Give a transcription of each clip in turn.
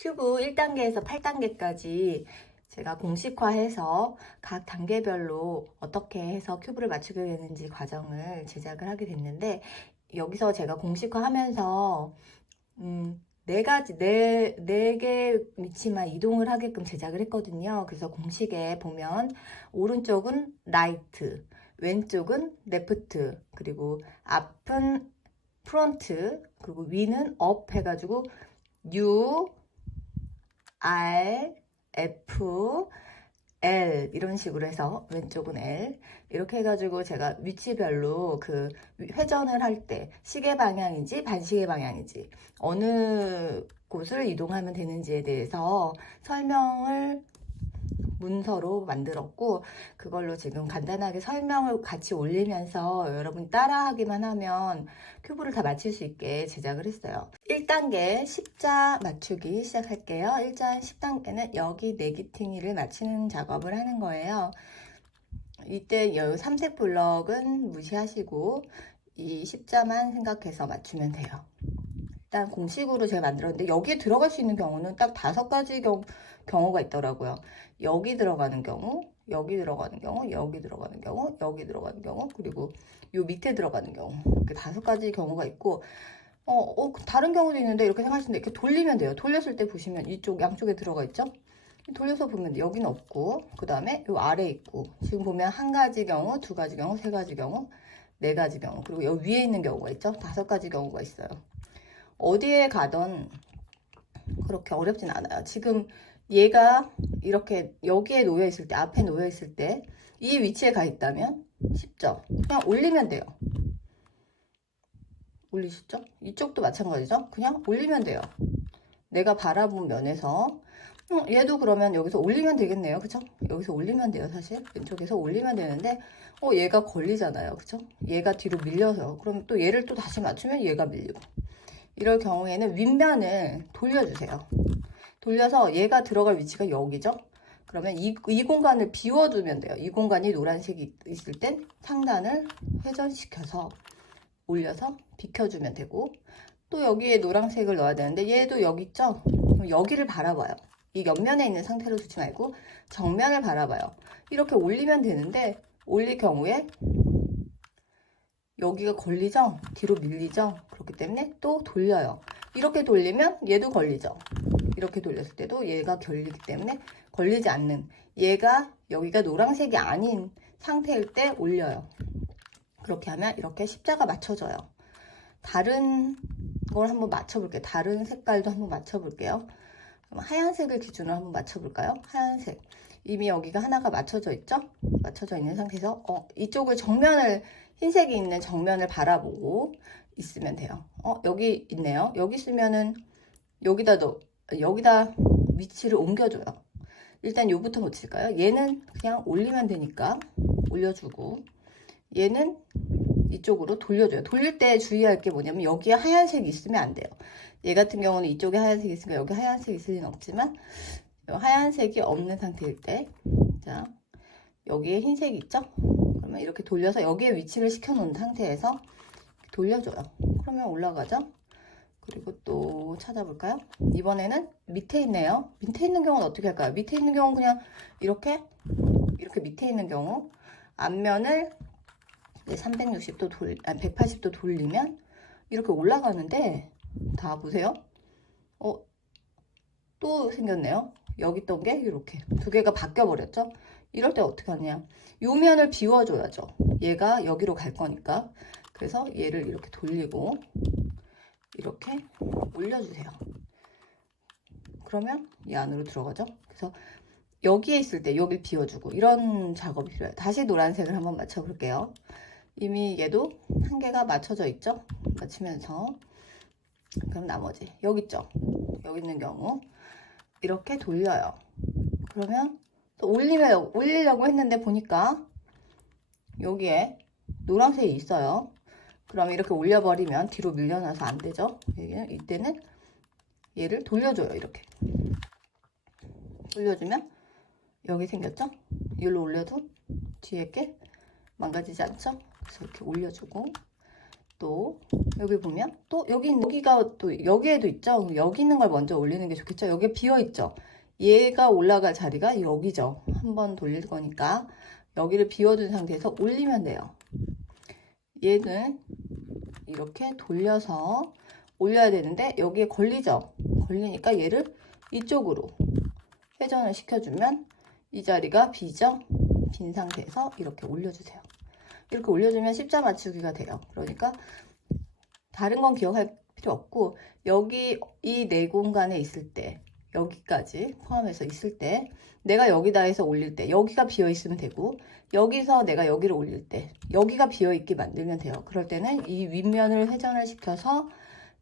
큐브 1단계에서 8단계까지 제가 공식화해서 각 단계별로 어떻게 해서 큐브를 맞추게 되는지 과정을 제작을 하게 됐는데, 여기서 제가 공식화하면서 네 개 위치만 이동을 하게끔 제작을 했거든요. 그래서 공식에 보면 오른쪽은 라이트, 왼쪽은 레프트, 그리고 앞은 프론트, 그리고 위는 업 해가지고 U, R, F, L 이런 식으로 해서 왼쪽은 L 이렇게 해가지고 제가 위치별로 그 회전을 할 때 시계 방향인지 반시계 방향인지 어느 곳을 이동하면 되는지에 대해서 설명을 문서로 만들었고, 그걸로 지금 간단하게 설명을 같이 올리면서 여러분 따라하기만 하면 큐브를 다 맞출 수 있게 제작을 했어요. 1단계 십자 맞추기 시작할게요. 일단 10단계는 여기 네기팅이를 맞추는 작업을 하는 거예요. 이때 여기 삼색 블럭은 무시하시고 이 십자만 생각해서 맞추면 돼요. 일단 공식으로 제가 만들었는데 여기에 들어갈 수 있는 경우는 딱 5가지 경우가 있더라고요. 여기 들어가는 경우, 여기 들어가는 경우, 여기 들어가는 경우, 여기 들어가는 경우, 그리고 요 밑에 들어가는 경우, 이렇게 5가지 경우가 있고, 다른 경우도 있는데 이렇게 생각하시는데 이렇게 돌리면 돼요. 돌렸을 때 보시면 이쪽 양쪽에 들어가 있죠? 돌려서 보면 여기는 없고, 그 다음에 요 아래 있고, 지금 보면 1가지 경우, 2가지 경우, 3가지 경우, 4가지 경우, 그리고 여기 위에 있는 경우가 있죠? 5가지 경우가 있어요. 어디에 가던 그렇게 어렵진 않아요. 지금 얘가 이렇게 여기에 놓여 있을 때, 앞에 놓여 있을 때 이 위치에 가 있다면 쉽죠? 그냥 올리면 돼요. 올리시죠? 이쪽도 마찬가지죠? 그냥 올리면 돼요. 내가 바라본 면에서 얘도 그러면 여기서 올리면 되겠네요. 그쵸? 여기서 올리면 돼요. 사실 왼쪽에서 올리면 되는데 얘가 걸리잖아요. 그쵸? 얘가 뒤로 밀려서 그럼 또 얘를 또 다시 맞추면 얘가 밀리고, 이럴 경우에는 윗면을 돌려주세요. 돌려서 얘가 들어갈 위치가 여기죠. 그러면 이 공간을 비워두면 돼요. 이 공간이 노란색이 있을 땐 상단을 회전시켜서 올려서 비켜주면 되고, 또 여기에 노란색을 넣어야 되는데 얘도 여기 있죠. 그럼 여기를 바라봐요. 이 옆면에 있는 상태로 두지 말고 정면을 바라봐요. 이렇게 올리면 되는데, 올릴 경우에 여기가 걸리죠? 뒤로 밀리죠? 그렇기 때문에 또 돌려요. 이렇게 돌리면 얘도 걸리죠? 이렇게 돌렸을 때도 얘가 걸리기 때문에 걸리지 않는, 얘가 여기가 노란색이 아닌 상태일 때 올려요. 그렇게 하면 이렇게 십자가 맞춰져요. 다른 걸 한번 맞춰볼게요. 다른 색깔도 한번 맞춰볼게요. 하얀색을 기준으로 한번 맞춰볼까요? 하얀색. 이미 여기가 하나가 맞춰져 있죠? 맞춰져 있는 상태에서 이쪽을 정면을, 흰색이 있는 정면을 바라보고 있으면 돼요. 여기 있네요. 여기 있으면은 여기다 위치를 옮겨줘요. 일단 요부터 놓칠까요? 얘는 그냥 올리면 되니까 올려주고, 얘는 이쪽으로 돌려줘요. 돌릴 때 주의할 게 뭐냐면 여기에 하얀색이 있으면 안 돼요. 얘 같은 경우는 이쪽에 하얀색이 있으니까 여기 하얀색이 있을 리는 없지만, 하얀색이 없는 상태일 때, 자, 여기에 흰색이 있죠? 그러면 이렇게 돌려서 여기에 위치를 시켜놓은 상태에서 돌려줘요. 그러면 올라가죠? 그리고 또 찾아볼까요? 이번에는 밑에 있네요. 밑에 있는 경우는 어떻게 할까요? 밑에 있는 경우는 그냥 이렇게 밑에 있는 경우 앞면을 360도 180도 돌리면 이렇게 올라가는데, 다 보세요. 또 생겼네요. 여기 있던 게 이렇게 2개가 바뀌어 버렸죠. 이럴 때 어떻게 하냐, 요 면을 비워줘야죠. 얘가 여기로 갈 거니까. 그래서 얘를 이렇게 돌리고 이렇게 올려주세요. 그러면 이 안으로 들어가죠. 그래서 여기에 있을 때 여길 비워주고, 이런 작업이 필요해요. 다시 노란색을 한번 맞춰볼게요. 이미 얘도 1개가 맞춰져 있죠. 맞추면서, 그럼 나머지 여기 있죠. 여기 있는 경우 이렇게 돌려요. 그러면 또 올리려고 했는데 보니까 여기에 노란색이 있어요. 그럼 이렇게 올려버리면 뒤로 밀려나서 안 되죠. 이때는 얘를 돌려줘요. 이렇게 돌려주면 여기 생겼죠? 여기로 올려도 뒤에 게 망가지지 않죠? 그래서 이렇게 올려주고, 또 여기 보면 또 여기가 또 여기에도 있죠. 여기 있는 걸 먼저 올리는 게 좋겠죠. 여기 비어 있죠. 얘가 올라갈 자리가 여기죠. 한번 돌릴 거니까 여기를 비워둔 상태에서 올리면 돼요. 얘는 이렇게 돌려서 올려야 되는데 여기에 걸리죠. 걸리니까 얘를 이쪽으로 회전을 시켜주면 이 자리가 비죠. 빈 상태에서 이렇게 올려주세요. 이렇게 올려주면 십자 맞추기가 돼요. 그러니까 다른 건 기억할 필요 없고 여기 이 내 공간에 있을 때 여기까지 포함해서 있을 때 내가 여기다 해서 올릴 때 여기가 비어 있으면 되고 여기서 내가 여기를 올릴 때 여기가 비어 있게 만들면 돼요. 그럴 때는 이 윗면을 회전을 시켜서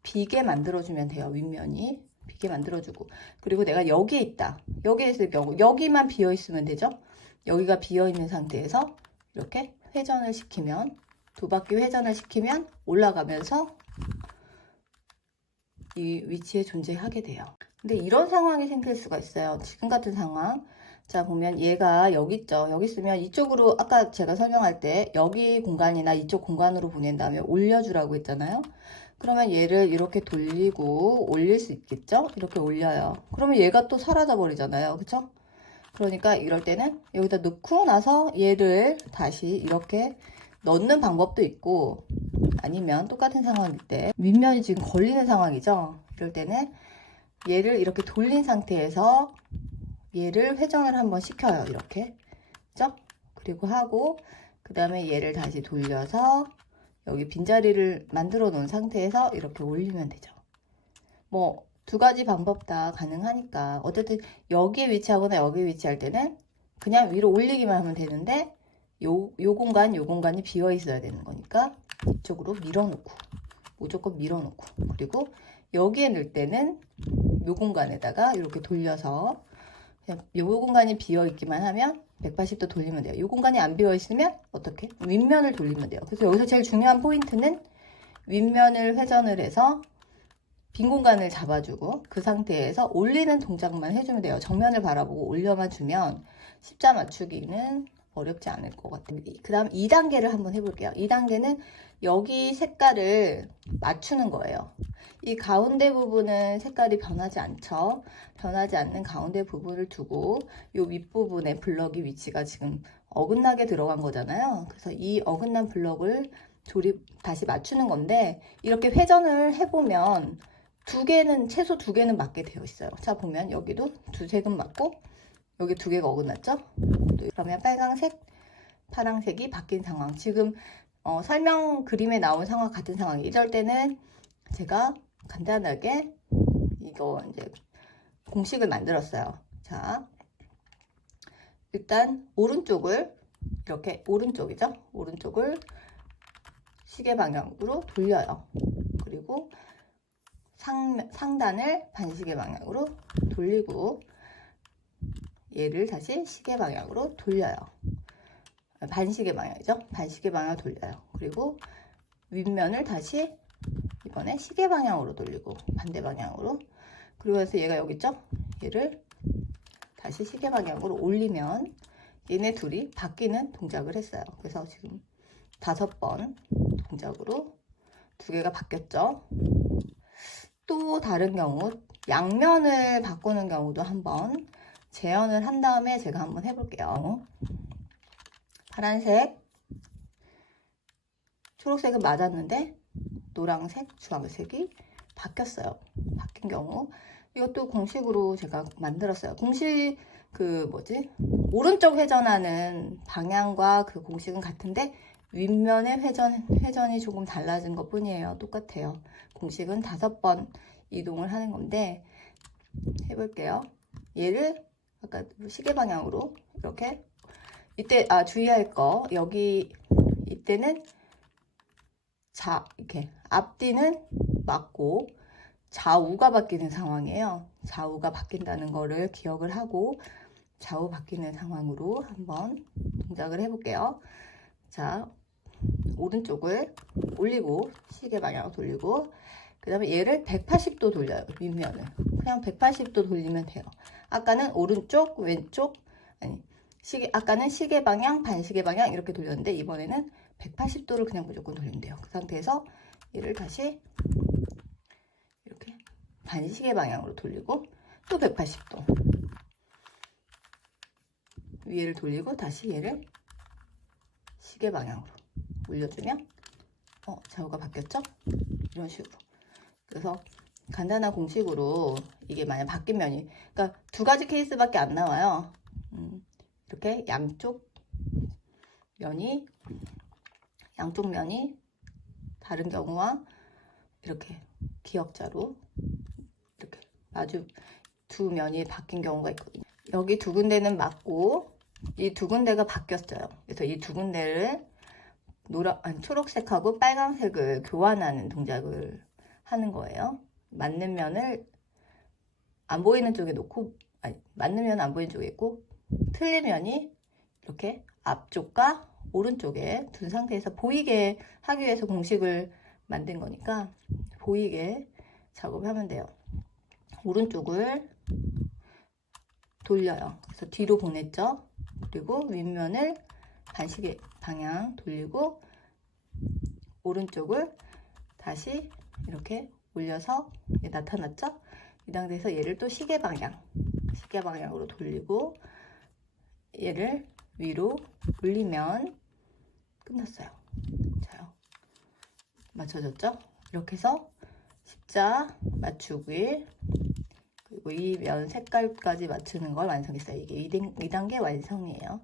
비게 만들어주면 돼요. 윗면이 비게 만들어주고 그리고 내가 여기에 있다. 여기에 있을 경우 여기만 비어 있으면 되죠. 여기가 비어 있는 상태에서 이렇게 회전을 시키면 두 바퀴 회전을 시키면 올라가면서 이 위치에 존재하게 돼요. 근데 이런 상황이 생길 수가 있어요. 지금 같은 상황. 자, 보면 얘가 여기 있죠. 여기 있으면 이쪽으로 아까 제가 설명할 때 여기 공간이나 이쪽 공간으로 보낸 다음에 올려주라고 했잖아요. 그러면 얘를 이렇게 돌리고 올릴 수 있겠죠? 이렇게 올려요. 그러면 얘가 또 사라져 버리잖아요. 그쵸? 그러니까 이럴 때는 여기다 넣고 나서 얘를 다시 이렇게 넣는 방법도 있고 아니면 똑같은 상황일 때 윗면이 지금 걸리는 상황이죠. 이럴 때는 얘를 이렇게 돌린 상태에서 얘를 회전을 한번 시켜요. 이렇게. 그죠? 그리고 하고 그 다음에 얘를 다시 돌려서 여기 빈자리를 만들어 놓은 상태에서 이렇게 올리면 되죠. 뭐 두 가지 방법 다 가능하니까 어쨌든 여기에 위치하거나 여기에 위치할 때는 그냥 위로 올리기만 하면 되는데 요 공간이 비어 있어야 되는 거니까 이쪽으로 밀어놓고 무조건 밀어놓고 그리고 여기에 넣을 때는 요 공간에다가 이렇게 돌려서 그냥 요 공간이 비어 있기만 하면 180도 돌리면 돼요. 요 공간이 안 비어 있으면 어떻게? 윗면을 돌리면 돼요. 그래서 여기서 제일 중요한 포인트는 윗면을 회전을 해서 빈 공간을 잡아주고 그 상태에서 올리는 동작만 해주면 돼요. 정면을 바라보고 올려만 주면 십자 맞추기는 어렵지 않을 것 같아요. 그 다음 2단계를 한번 해볼게요. 2단계는 여기 색깔을 맞추는 거예요. 이 가운데 부분은 색깔이 변하지 않죠. 변하지 않는 가운데 부분을 두고 이 윗부분에 블럭이 위치가 지금 어긋나게 들어간 거잖아요. 그래서 이 어긋난 블럭을 다시 맞추는 건데 이렇게 회전을 해보면 최소 두 개는 맞게 되어 있어요. 자, 보면 여기도 두색은 맞고 여기 두 개가 어긋났죠? 그러면 빨강색, 파랑색이 바뀐 상황. 지금 설명 그림에 나온 상황 같은 상황이 이럴 때는 제가 간단하게 이거 이제 공식을 만들었어요. 자, 일단 오른쪽을 이렇게 오른쪽이죠? 오른쪽을 시계 방향으로 돌려요. 그리고 상단을 반시계 방향으로 돌리고 얘를 다시 시계 방향으로 돌려요. 반시계 방향이죠. 반시계 방향 돌려요. 그리고 윗면을 다시 이번에 시계 방향으로 돌리고 반대 방향으로 그리고 해서 얘가 여기 있죠. 얘를 다시 시계 방향으로 올리면 얘네 둘이 바뀌는 동작을 했어요. 그래서 지금 5번 동작으로 두 개가 바뀌었죠. 또 다른 경우 양면을 바꾸는 경우도 한번 재현을 한 다음에 제가 한번 해볼게요. 파란색, 초록색은 맞았는데 노란색, 주황색이 바뀌었어요. 바뀐 경우 이것도 공식으로 제가 만들었어요. 공식 오른쪽 회전하는 방향과 그 공식은 같은데 윗면의 회전이 조금 달라진 것 뿐이에요. 똑같아요. 공식은 5번 이동을 하는 건데 해볼게요. 얘를 아까 시계 방향으로 이렇게 이때 주의할 거 여기 이때는 이렇게 앞뒤는 맞고 좌우가 바뀌는 상황이에요. 좌우가 바뀐다는 거를 기억을 하고 좌우 바뀌는 상황으로 한번 동작을 해볼게요. 자, 오른쪽을 올리고 시계 방향으로 돌리고 그 다음에 얘를 180도 돌려요. 윗면을 그냥 180도 돌리면 돼요. 아까는 오른쪽 왼쪽 아까는 시계 방향 반시계 방향 이렇게 돌렸는데 이번에는 180도를 그냥 무조건 돌리면 돼요. 그 상태에서 얘를 다시 이렇게 반시계 방향으로 돌리고 또 180도 위를 돌리고 다시 얘를 시계 방향으로 올려주면 좌우가 바뀌었죠? 이런 식으로. 그래서 간단한 공식으로 이게 만약 바뀐 면이, 그러니까 두 가지 케이스밖에 안 나와요. 이렇게 양쪽 면이 다른 경우와 이렇게 기역자로 이렇게 마주 두 면이 바뀐 경우가 있거든요. 여기 두 군데는 맞고 이 두 군데가 바뀌었어요. 그래서 이 두 군데를 초록색하고 빨간색을 교환하는 동작을 하는 거예요. 맞는 면을 안 보이는 쪽에 놓고, 맞는 면은 안 보이는 쪽에 있고 틀린 면이 이렇게 앞쪽과 오른쪽에 둔 상태에서 보이게 하기 위해서 공식을 만든 거니까 보이게 작업하면 돼요. 오른쪽을 돌려요. 그래서 뒤로 보냈죠. 그리고 윗면을 반시계 방향 돌리고 오른쪽을 다시 이렇게 올려서 나타났죠. 이 상태에서 얘를 또 시계 방향으로 돌리고 얘를 위로 올리면 끝났어요. 자요. 맞춰졌죠? 이렇게 해서 십자 맞추기 그리고 이 면 색깔까지 맞추는 걸 완성했어요. 이게 2단계 완성이에요.